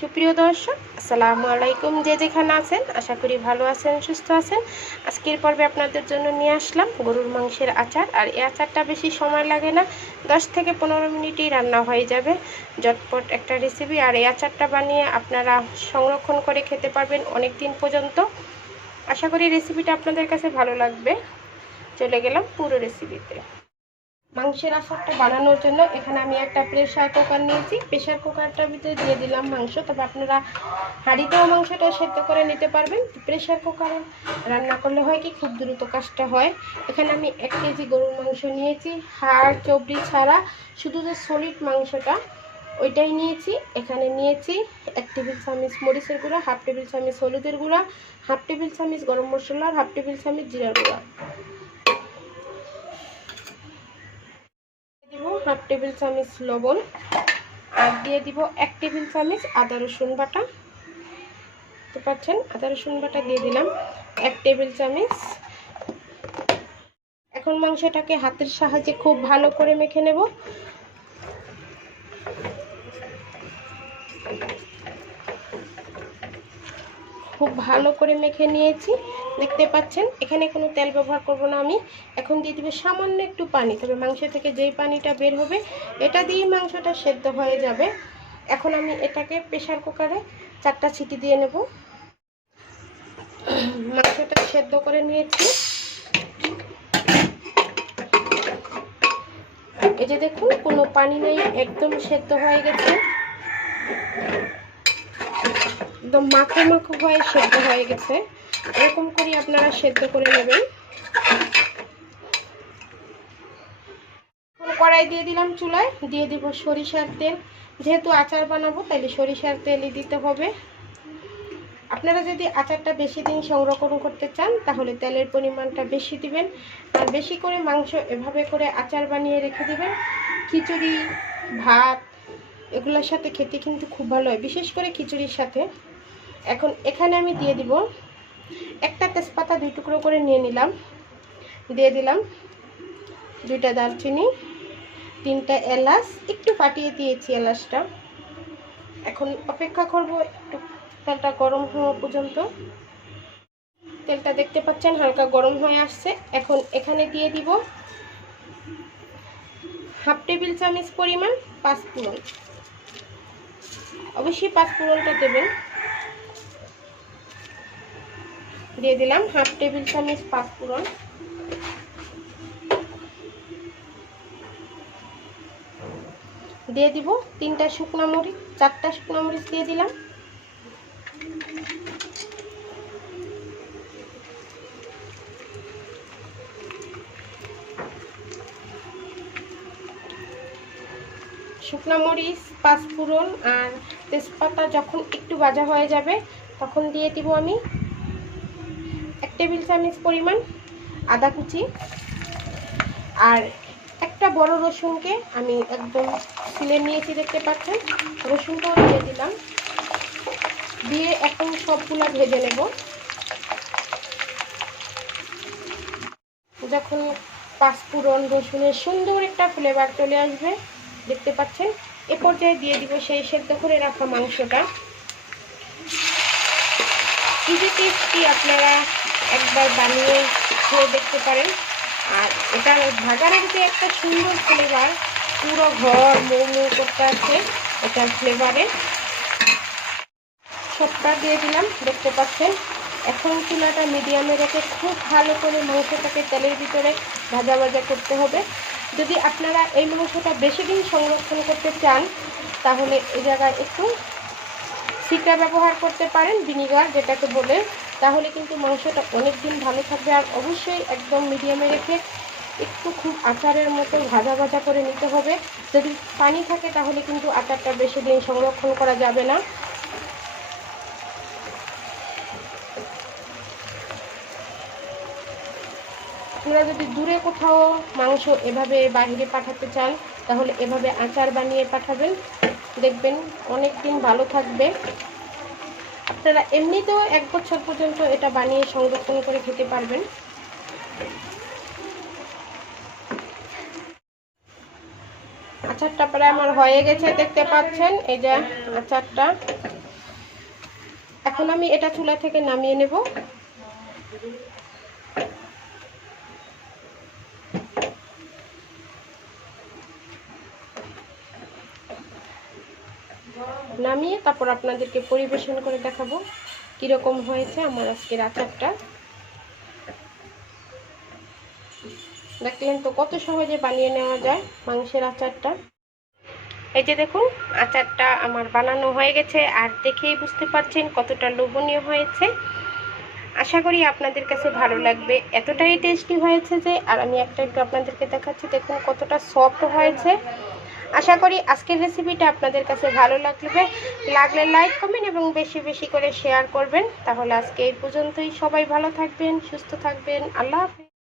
সুপ্রিয় দর্শক, আসসালামু আলাইকুম। যে যেখানে আছেন, আশা করি ভালো আছেন, সুস্থ আছেন। আজকের পর্বে আপনাদের জন্য নিয়ে আসলাম গরুর মাংসের আচার। আর এই আচারটা বেশি সময় লাগে না, দশ থেকে পনেরো মিনিটেই রান্না হয়ে যাবে। জটপট একটা রেসিপি আর এই আচারটা বানিয়ে আপনারা সংরক্ষণ করে খেতে পারবেন অনেক দিন পর্যন্ত। আশা করি রেসিপিটা আপনাদের কাছে ভালো লাগবে। চলে গেলাম পুরো রেসিপিতে মাংসের আচারটা বানানোর জন্য এখানে আমি একটা প্রেশার কুকার নিয়েছি। প্রেশার কুকারটার ভিতরে দিয়ে দিলাম মাংস। তবে আপনারা হাঁড়িতেও মাংসটা সেদ্ধ করে নিতে পারবেন। প্রেশার কুকারে রান্না করলে হয় কি, খুব দ্রুত কাজটা হয়। এখানে আমি এক কেজি গরুর মাংস নিয়েছি। হাড়, চবড়ি ছাড়া শুধু যে সলিড মাংসটা, ওইটাই নিয়েছি। এখানে নিয়েছি এক টেবিল চামচ মরিচের গুঁড়া, হাফ টেবিল চামচ হলুদের গুঁড়া, হাফ টেবিল চামচ গরম মশলা আর হাফ টেবিল চামচ জিরার গুঁড়া দিব হাফ টেবিল চামচ লবণ। আর দিয়ে দিব এক টেবিল চামচ আদা রসুন বাটা। বুঝতে পারছেন? আদা রসুন বাটা দিয়ে দিলাম। এক টেবিল চামচ। এখন মাংসটাকে হাতের সাহায্যে খুব ভালো করে মেখে নেব। খুব ভালো করে মেখে নিয়েছি। দেখতে পাচ্ছেন, এখানে কোনো তেল ব্যবহার করব না আমি। এখন দিয়ে দিবে সামান্য একটু পানি, তবে মাংস থেকে যেই পানিটা বের হবে, এটা দিয়েই মাংসটা সেদ্ধ হয়ে যাবে। এখন আমি এটাকে প্রেশার কুকারে চারটা ছিটি দিয়ে নেব। মাংসটা সেদ্ধ করে নিয়েছি। এই যে দেখুন, কোনো পানি নেই, একদম সেদ্ধ হয়ে গেছে। একদম মাখো মাখো হয়ে সেদ্ধ হয়ে গেছে। এরকম করে আপনারা সেদ্ধ করে নেবেন। কড়াই দিয়ে দিলাম চুলায়, দিয়ে দিব সরিষার তেল। যেহেতু আচার বানাবো তাহলে সরিষার তেলই দিতে হবে। আপনারা যদি আচারটা বেশি দিন সংরক্ষণ করতে চান, তাহলে তেলের পরিমাণটা বেশি দিবেন। আর বেশি করে মাংস এভাবে করে আচার বানিয়ে রেখে দিবেন। খিচুড়ি, ভাত, এগুলোর সাথে খেতে কিন্তু খুব ভালো হয়, বিশেষ করে খিচুড়ির সাথে। এখন এখানে আমি দিয়ে দিব একটা তেজপাতা দুই টুকরো করে নিয়ে নিলাম। দিয়ে দিলাম দুইটা দারচিনি, তিনটা এলাচ, একটু ফাটিয়ে দিয়েছি এলাচটা। এখন অপেক্ষা করব একটু তেলটা গরম হওয়া পর্যন্ত। তেলটা দেখতে পাচ্ছেন হালকা গরম হয়ে আসছে। এখন এখানে দিয়ে দিব হাফ টেবিল চামচ পরিমাণ পাঁচ পাঁচফোড়ন অবশ্যই পাঁচ পাঁচফোড়নটা দেবেন। দিয়ে দিলাম হাফ টেবিল চামচ পাঁচফোড়ন দিয়ে দিব তিনটা শুকনো মরিচ, চারটা শুকনো মরিচ দিয়ে দিলাম। শুকনো মরিচ পাঁচফোড়ন আর তেজপাতা যখন একটু ভাজা হয়ে যাবে, তখন দিয়ে দিব আমি এক টেবিল চামচ পরিমাণ আদা কুচি। আর একটা বড় রসুনকে আমি একদম ছিলে নিয়েছি দেখতে পাচ্ছেন। রসুনটাও দিয়ে দিলাম। দিয়ে এখন সবগুলা ভেজে নেব। যখন পাঁচফোড়ন রসুনের সুন্দর একটা ফ্লেভার চলে আসবে, দেখতে পাচ্ছেন, এ পর্যায়ে দিয়ে দিব সেই সেদ্ধ করে রাখা মাংসটা। ইজি টেস্টি আপনারা একবার বানিয়ে খেয়ে দেখতে পারেন। আর এটা ভাজার যে একটা সুন্দর ফ্লেভার পুরো ঘর মৌ মৌ করতে আছে এটার ফ্লেভারে সবটা দিয়ে দিলাম, দেখতে পাচ্ছেন। এখন চুলাটা মিডিয়ামে রেখে খুব ভালো করে মাংসটাকে তেলের ভিতরে ভাজা ভাজা করতে হবে। যদি আপনারা এই মাংসটা বেশি দিন সংরক্ষণ করতে চান, তাহলে এই জায়গায় একটু সিকা ব্যবহার করতে পারেন ভিনিগার যেটাকে বলে। তাহলে কিন্তু মাংসটা অনেক দিন ভালো থাকবে আর অবশ্যই একদম মিডিয়ামে রেখে একটু খুব আচারের মতো ভাজা ভাজা করে নিতে হবে। যদি পানি থাকে তাহলে কিন্তু আচারটা বেশি দিন সংরক্ষণ করা যাবে না। আপনারা যদি দূরে কোথাও মাংস এভাবে বাইরে পাঠাতে চান, তাহলে এভাবে আচার বানিয়ে পাঠাবেন। দেখবেন অনেক দিন ভালো থাকবে। আপনারা এমনিতেও এক বছর পর্যন্ত এটা বানিয়ে সংরক্ষণ করে খেতে পারবেন। আচারটা প্রায় আমার হয়ে গেছে, দেখতে পাচ্ছেন? এই যে আচারটা। এখন আমি এটা চুলা থেকে নামিয়ে নেব। নামিয়ে তারপর আপনাদেরকে পরিবেশন করে দেখাবো কীরকম হয়েছে আমার আজকের আচারটা। দেখলেন তো কত সহজে বানিয়ে নেওয়া যায় মাংসের আচারটা। এই যে দেখুন, আচারটা আমার বানানো হয়ে গেছে আর দেখেই বুঝতে পারছেন কতটা লোভনীয় হয়েছে। আশা করি আপনাদের কাছে ভালো লাগবে। এতটাই টেস্টি হয়েছে যে, আর আমি একটা একটু আপনাদেরকে দেখাচ্ছি, দেখুন কতটা সফট হয়েছে। আশা করি আজকের রেসিপিটা আপনাদের কাছে ভালো লাগবে। লাগলে লাইক কমেন্ট এবং বেশি বেশি করে শেয়ার করবেন। তাহলে আজকে এই পর্যন্তই। সবাই ভালো থাকবেন, সুস্থ থাকবেন। আল্লাহ হাফেজ।